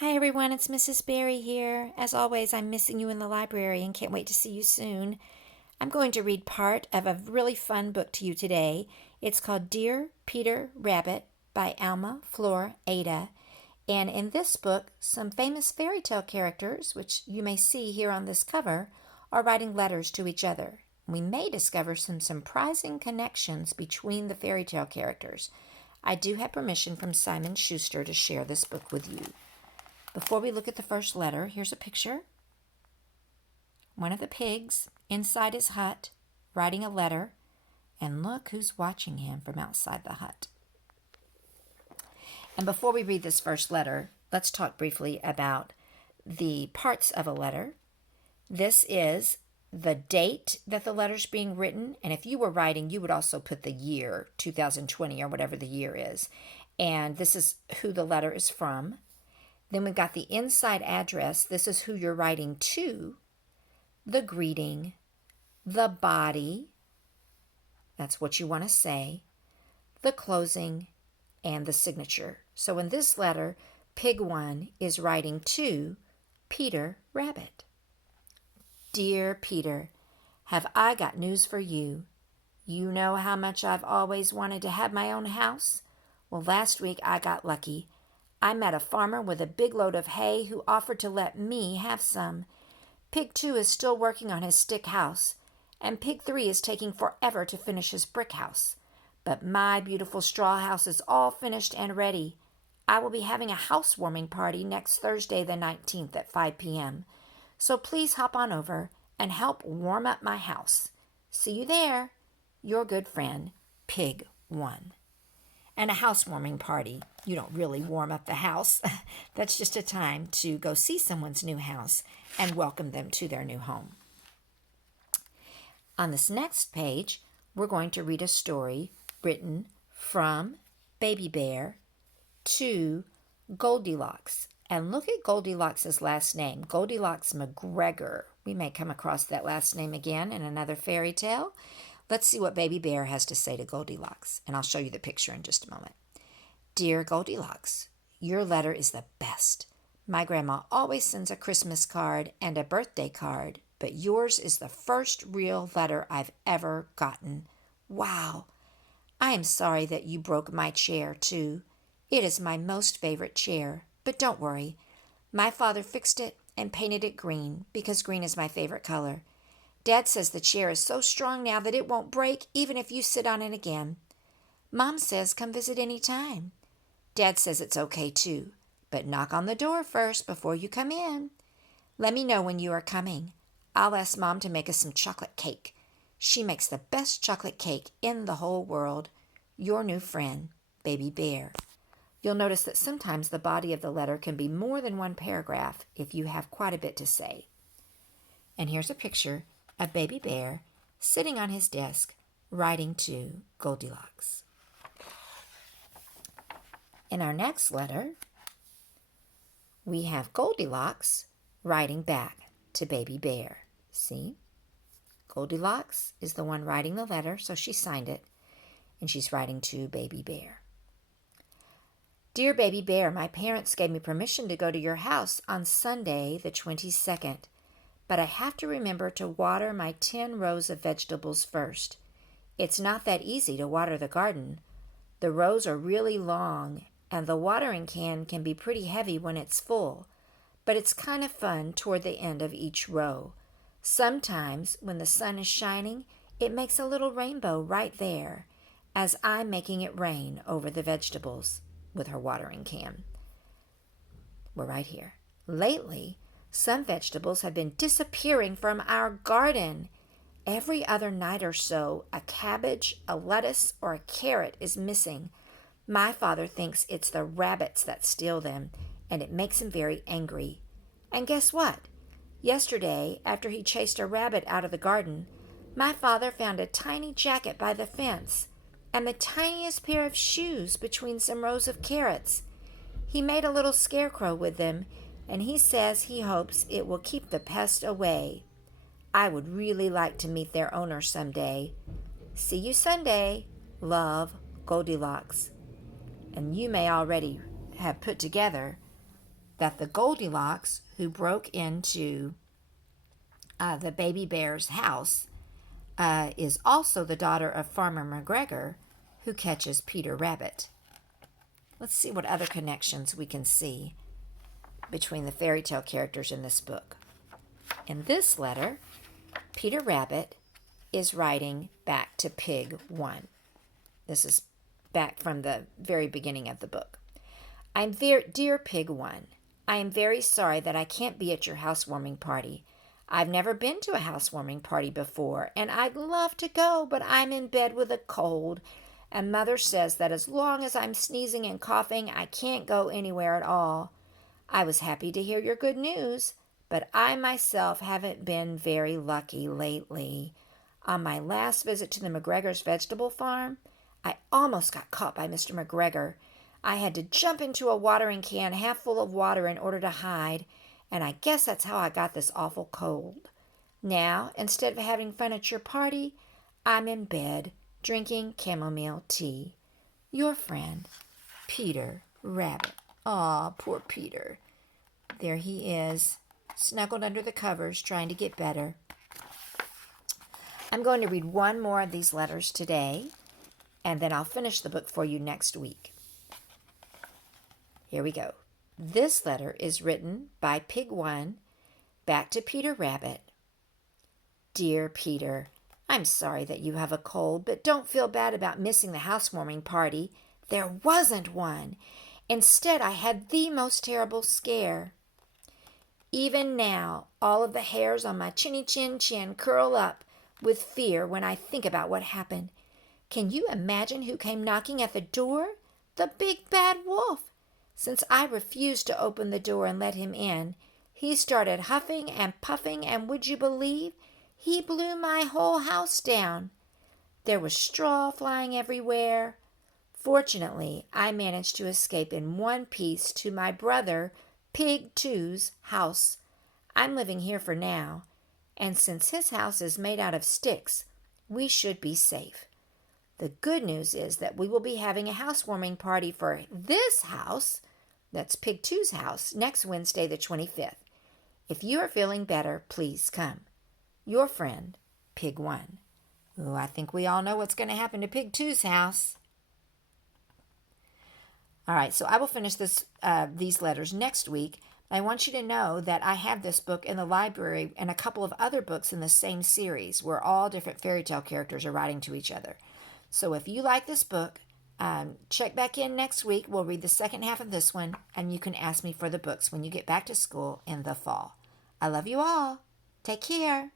Hi everyone, it's Mrs. Berry here. As always, I'm missing you in the library and can't wait to see you soon. I'm going to read part of a really fun book to you today. It's called Dear Peter Rabbit by Alma Flor Ada. And in this book, some famous fairy tale characters, which you may see here on this cover, are writing letters to each other. We may discover some surprising connections between the fairy tale characters. I do have permission from Simon Schuster to share this book with you. Before we look at the first letter, here's a picture. One of the pigs inside his hut writing a letter, and look who's watching him from outside the hut. And before we read this first letter, let's talk briefly about the parts of a letter. This is the date that the letter's being written, and if you were writing, you would also put the year, 2020 or whatever the year is. And this is who the letter is from. Then we've got the inside address. This is who you're writing to. The greeting, the body, that's what you want to say, the closing, and the signature. So in this letter, Pig 1 is writing to Peter Rabbit. Dear Peter, have I got news for you. You know how much I've always wanted to have my own house? Well, last week I got lucky. I met a farmer with a big load of hay who offered to let me have some. Pig 2 is still working on his stick house, and Pig 3 is taking forever to finish his brick house. But my beautiful straw house is all finished and ready. I will be having a housewarming party next Thursday the 19th at 5 p.m. So please hop on over and help warm up my house. See you there. Your good friend, Pig 1. And a housewarming party. You don't really warm up the house. That's just a time to go see someone's new house and welcome them to their new home. On this next page, we're going to read a story written from Baby Bear to Goldilocks. And look at Goldilocks' last name, Goldilocks McGregor. We may come across that last name again in another fairy tale. Let's see what Baby Bear has to say to Goldilocks, and I'll show you the picture in just a moment. Dear Goldilocks, your letter is the best. My grandma always sends a Christmas card and a birthday card, but yours is the first real letter I've ever gotten. Wow! I am sorry that you broke my chair, too. It is my most favorite chair, but don't worry. My father fixed it and painted it green because green is my favorite color. Dad says the chair is so strong now that it won't break even if you sit on it again. Mom says come visit any time. Dad says it's okay too, but knock on the door first before you come in. Let me know when you are coming. I'll ask Mom to make us some chocolate cake. She makes the best chocolate cake in the whole world. Your new friend, Baby Bear. You'll notice that sometimes the body of the letter can be more than one paragraph if you have quite a bit to say. And here's a picture of Baby Bear sitting on his desk writing to Goldilocks. In our next letter, we have Goldilocks writing back to Baby Bear. See? Goldilocks is the one writing the letter, so she signed it, and she's writing to Baby Bear. Dear Baby Bear, my parents gave me permission to go to your house on Sunday the 22nd. But I have to remember to water my 10 rows of vegetables first. It's not that easy to water the garden. The rows are really long, and the watering can be pretty heavy when it's full, but it's kind of fun toward the end of each row. Sometimes, when the sun is shining, it makes a little rainbow right there, as I'm making it rain over the vegetables with her watering can. We're right here. Lately, some vegetables have been disappearing from our garden. Every other night or so, a cabbage, a lettuce, or a carrot is missing. My father thinks it's the rabbits that steal them, and it makes him very angry. And guess what? Yesterday, after he chased a rabbit out of the garden, my father found a tiny jacket by the fence and the tiniest pair of shoes between some rows of carrots. He made a little scarecrow with them, and he says he hopes it will keep the pest away. I would really like to meet their owner someday. See you Sunday. Love, Goldilocks. And you may already have put together that the Goldilocks who broke into the baby bear's house is also the daughter of Farmer McGregor, who catches Peter Rabbit. Let's see what other connections we can see between the fairy tale characters in this book. In this letter, Peter Rabbit is writing back to Pig 1. This is back from the very beginning of the book. Dear Pig 1, I am very sorry that I can't be at your housewarming party. I've never been to a housewarming party before, and I'd love to go, but I'm in bed with a cold, and Mother says that as long as I'm sneezing and coughing, I can't go anywhere at all. I was happy to hear your good news, but I myself haven't been very lucky lately. On my last visit to the McGregor's vegetable farm, I almost got caught by Mr. McGregor. I had to jump into a watering can half full of water in order to hide, and I guess that's how I got this awful cold. Now, instead of having fun at your party, I'm in bed drinking chamomile tea. Your friend, Peter Rabbit. Aw, poor Peter. There he is, snuggled under the covers, trying to get better. I'm going to read one more of these letters today, and then I'll finish the book for you next week. Here we go. This letter is written by Pig 1 back to Peter Rabbit. Dear Peter, I'm sorry that you have a cold, but don't feel bad about missing the housewarming party. There wasn't one. Instead, I had the most terrible scare. Even now, all of the hairs on my chinny chin chin curl up with fear when I think about what happened. Can you imagine who came knocking at the door? The big bad wolf. Since I refused to open the door and let him in, he started huffing and puffing, and would you believe, he blew my whole house down. There was straw flying everywhere. Fortunately, I managed to escape in one piece to my brother, Pig 2's house. I'm living here for now, and since his house is made out of sticks, we should be safe. The good news is that we will be having a housewarming party for this house, that's Pig 2's house, next Wednesday the 25th. If you are feeling better, please come. Your friend, Pig 1. Ooh, I think we all know what's going to happen to Pig 2's house. All right, so I will finish these letters next week. I want you to know that I have this book in the library and a couple of other books in the same series where all different fairy tale characters are writing to each other. So if you like this book, check back in next week. We'll read the second half of this one, and you can ask me for the books when you get back to school in the fall. I love you all. Take care.